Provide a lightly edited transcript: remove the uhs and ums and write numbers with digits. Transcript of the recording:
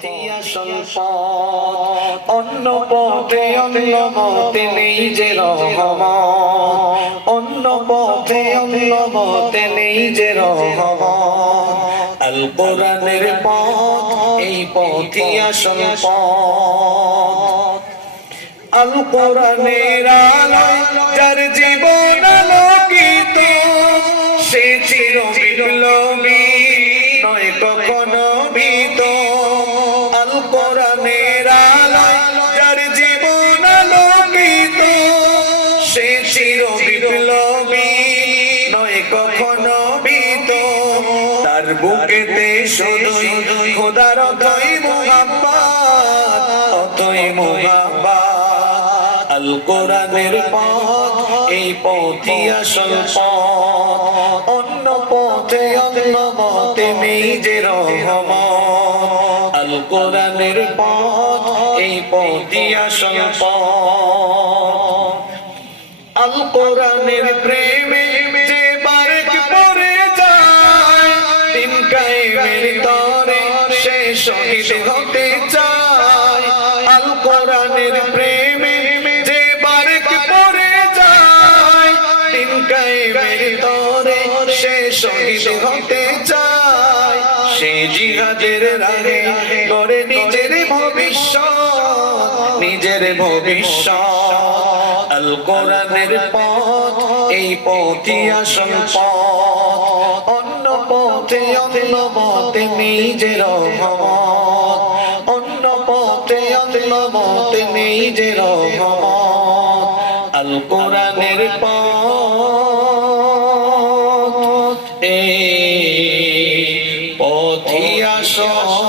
পথই আসল পথ, অন্য পথে অন্য মতে নেই যে রহমত, অন্য পথে অন্য মতে নেই যে রহমত। আল কোরআনের পথ, এই পথই আসল পথ। আল কোরআনের আলোয় যার জীবন আলোকিত, সে চির বিপ্লবী নয় কখনো ভীত। আল কোরআনের আলোয় যার জীবন আলোকিত, সে চির বিপ্লবী নয় কখনো ভীত। তার বুকেতে শুধুই খোদার অতই মুহাব্বত, অতই মুহাব্বত। আল কোরআনের পথ, এই পথই আসল পথ, অন্য পথে অন্য মতে নেই যে রহমত। আল কোরআনের পথ, এই পথই আসল পথ। আল কোরআনের প্রেমে যে বারেক পড়ে যায়, দিন কায়েমের তরে সে শহীদ হতে চায়। আল কোরআনের প্রেমে যে বারেক পড়ে যায়, দিন কায়েমের তরে সে শহীদ হতে চায়। সে জিহাদের রাহে গড়ে নিজের ভবিষ্যৎ, নিজের ভবিষ্যৎ। আল কোরআনের পথ, এই পথই আসল পথ, অন্য পথে অন্য মতে নেই যে রহমত, অন্য পথে অন্য মতে নেই যে রহমত। আল কোরআনের পথ, এই পথই আসল